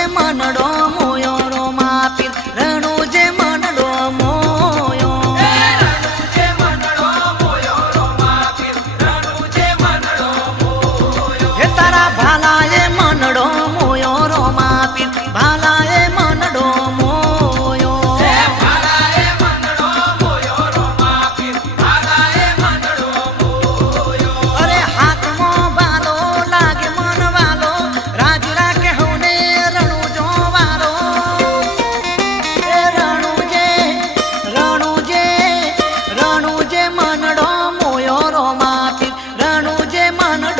જે મનડો મોયો રો માપીર રણુ જે મનડો મોયો રણુ જે મનડો મોયો રો માપીર રણુ જે મનડો મોયો હે તારા ભાલાએ મનડો મોયો રો માપીર ભાલાએ મનડો મોયો ભાલાએ મનડો મોયો રો માપીર ભાલાએ મનડો મોયો અરે હાથમાં વાલો લાગે મન વાલો રાજ રાખે હોને રણુ જો વારો એ રણુ જે મનડો મોયો રો માપીર રણુ જે મનડો